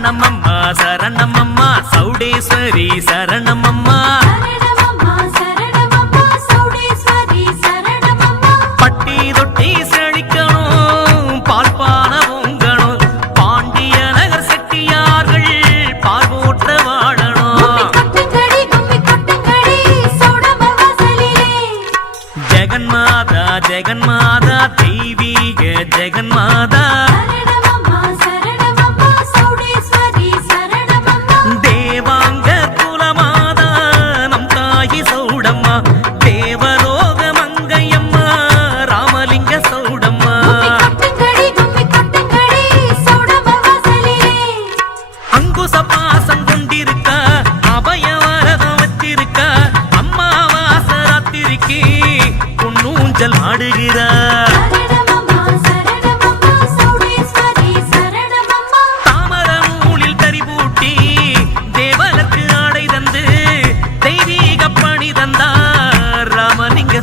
சரணமம்மா சரணமம்மா சௌடேஸ்வரி சரணமம்மா பட்டி தொட்டி செழிக்கணும் பால்பான பொங்கணும் பாண்டிய நகர் செட்டியார்கள் பார்வோற்ற வாழணும் ஜெகன்மாதா ஜெகன்மாதா தெய்வீக ஜெகன்மாதா தேவாங்க குலமாதா நம் தாயி சௌடம்மா தேவலோக மங்கையம்மா ராமலிங்க சௌடம்மா அங்குச பாசம் கொண்டிருக்க அபயவரதம் வச்சிருக்க அம்மா வாசராத்திரிக்கு பொன்னூஞ்சல் ஆடுகிறார்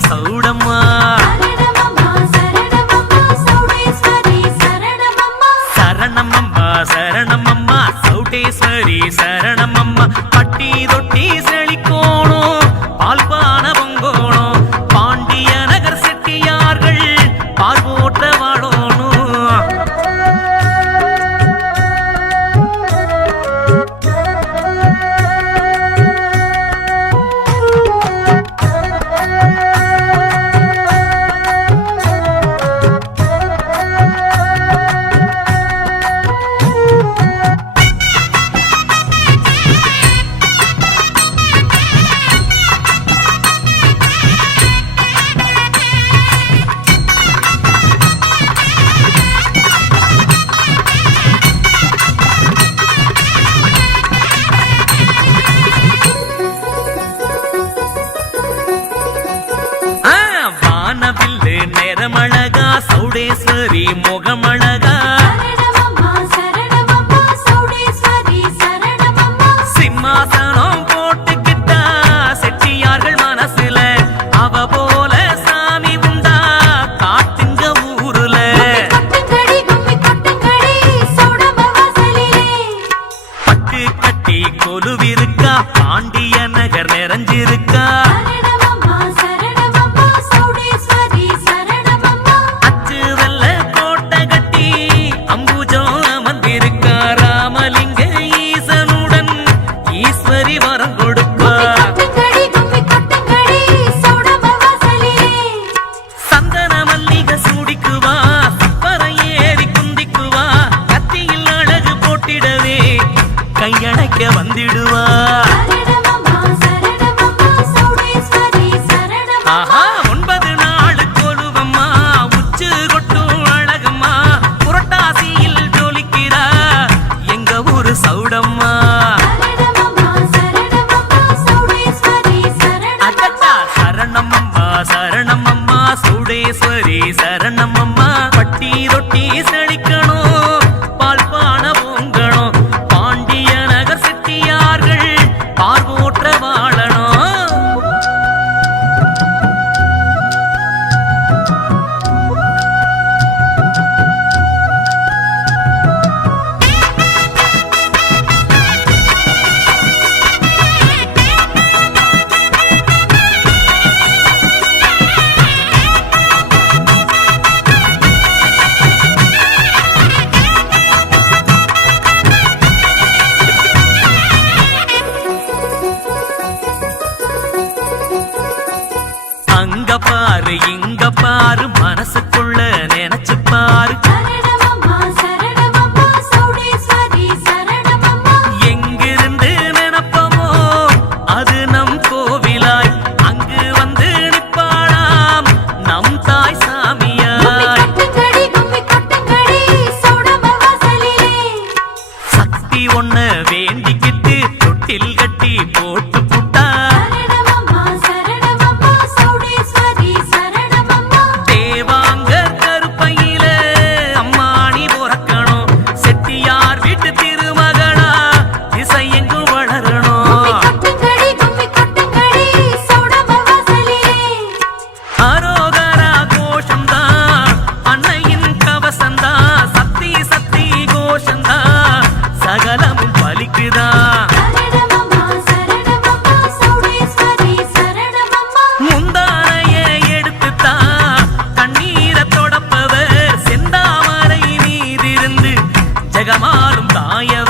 சௌடம்மா சரணமம்மா சரணமம்மா சௌடேஸ்வரி சரணமம்மா பட்டி தொட்டி செழிக்கோணும் பால்பான பொங்கோணும் பாண்டிய நகர் செட்டியார்கள் பார்வோற்ற வாழணும் நேரமழகா சௌடேஸ்வரி முகமழகா சிம்மாசனம் போட்டுக்கிட்டா செட்டியார்கள் மனசுல அவ போல சாமி உண்டா காட்டுங்க ஊருல பட்டு கட்டி கொலுவிருக்கா பாண்டிய நகர் நிறைஞ்சிருக்கா கையணைக்க வந்திடுவா ஆஹா 9 நாள் கொலுவம்மா உச்சு கொட்டும் அழகம்மா புரட்டாசியில் ஜொலிக்கிறா எங்க ஊரு சௌடம்மா அடடா சரணமம்மா சரணமம்மா சௌடேஸ்வரி சரணமம்மா பட்டி ரொட்டி செழிக்கணும் பால்பான பொங்கணும் பார்வோற்ற வாழணும் அங்க பாரு இங்க பாரு மனசுக்குள்ள நினைச்சு பாரு எங்கிருந்து நினைப்போமோ அது நம் கோவிலாய் அங்கு வந்து நிப்பாளாம் நம் தாய் சாமியாய் சக்தி ஒன்ன வேண்டிக்கிட்டு தொட்டில் கட்டி போட்டு புட்டா சகல ஜெகமாலும் தாயவ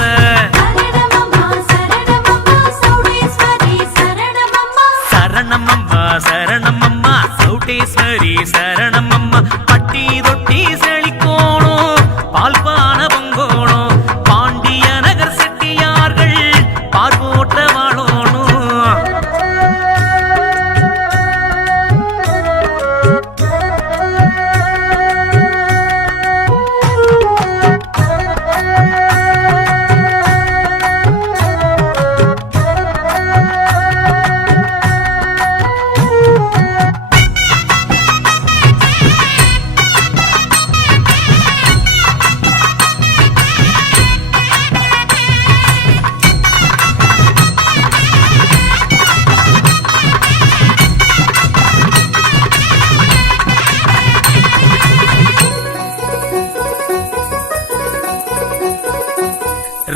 சரணமம்மா சரணமம்மா சௌடேஸ்வரி சரணமம்மா பட்டி தொட்டி செழிக்கோணும் பால்பான பொங்கோணும் பாண்டிய நகர் செட்டியார்கள் பார்வோட்ட வாழோணும்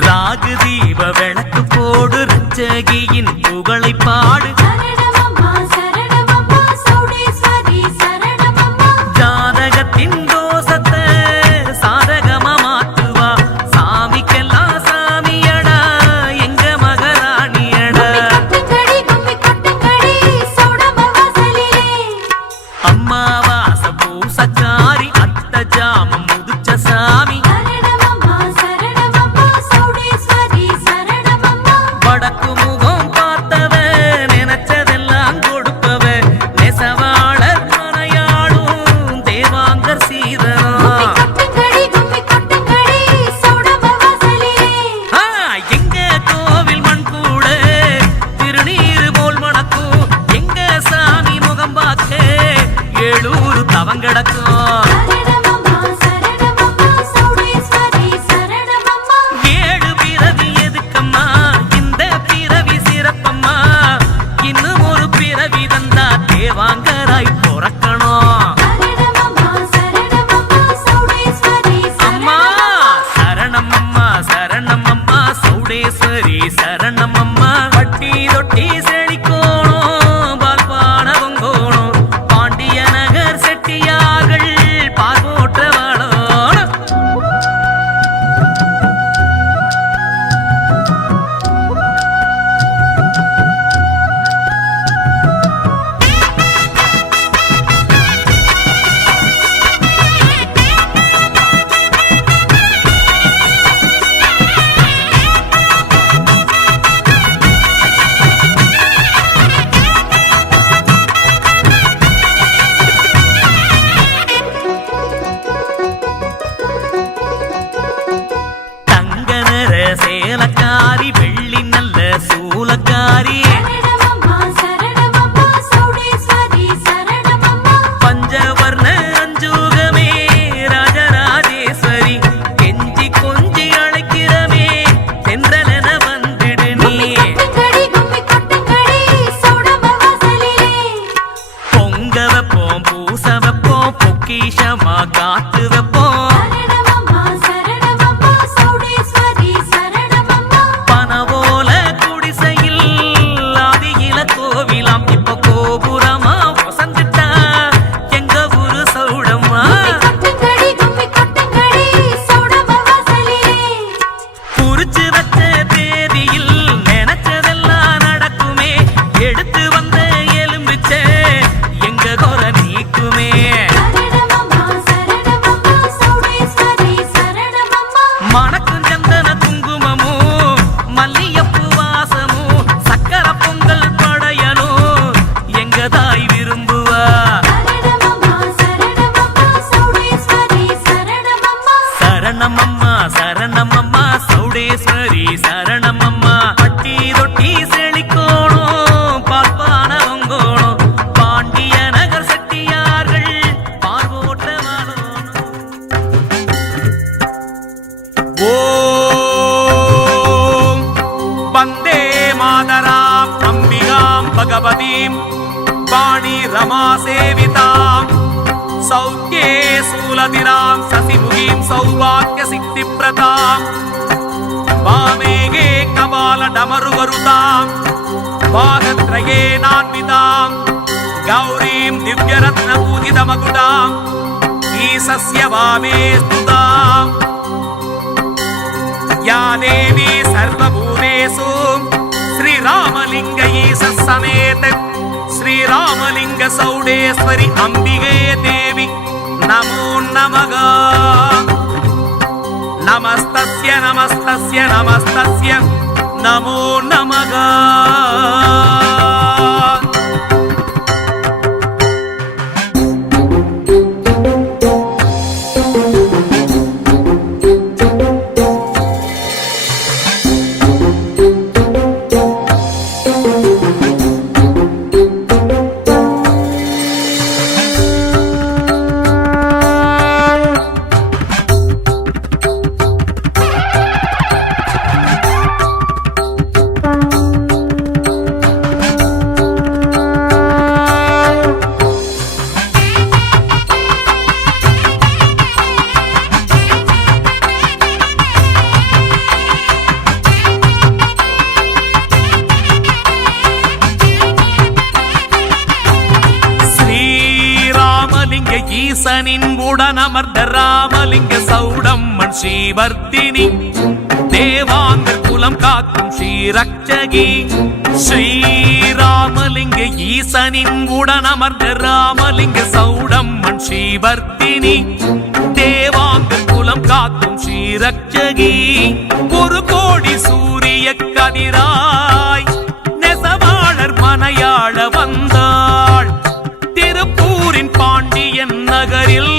ராகு தீப விளக்கு போடு ரச்சகியின் புகழை பாடு ஜாதகத்தின் தோஷத்தை சாதகமா மாத்துவா சாமிக்கெல்லாம் சாமியடா எங்க மகராணியடா அம்மாவாச பூசக்காரி அத்த ஜாமம் முதுச்ச சாமி வடக்கு முகம் பார்த்தவ நினைச்சதெல்லாம் கொடுப்பவ நெசவாளர் மனையாளும் தேவாங்கர் சீதனம் எங்க கோவில் மண் கூட திருநீர் போல் மணக்கும் எங்க சாமி முகம் பார்க்க ஏழூர் தவங்கடக்கும் வாங்கராய் பொறக்கணும் அம்மா சரணமம்மா சரணமம்மா சௌடேஸ்வரி சரணமம்மா பட்டி தொட்டி செழிக்கோணும் பால்பான பொங்கோணும் பாண்டிய நகர் செட்டியார்கள் பார்வோட்ட வாழோணும் சேலக்காரி வெள்ளி நல்ல சூலக்காரி பஞ்சவர்ண அஞ்சூகமே ராஜராஜேஸ்வரி கெஞ்சி கொஞ்சி அழைக்கிறமே தென்றலென வந்துடு நீ பொங்க வைப்போம் பூச வைப்போம் பொக்கிஷமா காத்து வைப்போம் மணக்கும் சந்தன குங்குமமும் மல்லியப்பு வாசமும் சக்கர பொங்கல் படையலும் எங்க தாய் விரும்புவா சரணமம்மா சரணமம்மா சௌடேஸ்வரி சரணமம்மா பட்டி தொட்டி செழிக்கோணும் பால்பான பொங்கோணும் பாண்டிய நகர் செட்டியார்கள் பார்வோட்ட வாழோணும் ஓம் வந்தே மாதராம் அம்பிகாம் பகவதீம் வாணி ரமா சேவிதாம் சௌக்கியே சூலதிராம் சசிமுகீம் சௌபாக்கிய சித்தி பிரதாம் வாமேகே கபால டமருவருதாம் பாகத்ரயே நான்விதாம் கௌரீம் திவ்யரத்ன பூஜித மகுடாம் ஈசஸ்ய வாமே ஸ்துதாம் சௌடேசு ஸ்ரீராமலிங்க ஈச சமேத ஸ்ரீராமலிங்க சௌடேஸ்வரி அம்பிகே தேவி நமோ நமக. நமஸ்தஸ்ய நமஸ்தஸ்ய நமஸ்தஸ்ய நமோ நமக. ஈசனின் உடனமர்ந்த ராமலிங்க சௌடம்மன் ஸ்ரீவர்த்தினி தேவாங்கர் குலம் காக்கும் ஸ்ரீரக்ஷகி. ஸ்ரீராமலிங்க ஈசனின் உடனமர்ந்த ராமலிங்க சௌடம்மன் ஸ்ரீவர்த்தினி தேவாங்கர் குலம் காக்கும் ஸ்ரீரக்ஷகி. ஒரு கோடி சூரிய கதிராய் நெசவாளர் மனையாள வந்தாள். திருப்பூரின் பாண்டியன் நகரில்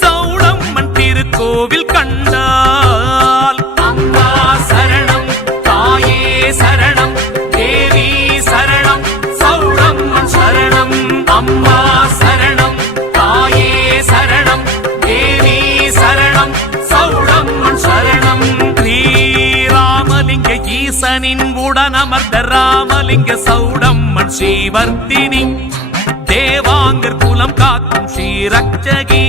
சௌடம்மன் திருக்கோவில் கண்டால். அம்மா சரணம் தாயே சரணம் தேவி சரணம் சௌடம்மன் சரணம். அம்மா சரணம் தாயே சரணம் தேவி சரணம் சௌடம்மன் சரணம். ஸ்ரீராமலிங்க ஈசனின் உடனமர்ந்த ராமலிங்க சௌடம்மன் ஸ்ரீவர்த்தினி தேவாங்கர் குலம் காக்கும் ஸ்ரீரக்ஷகி.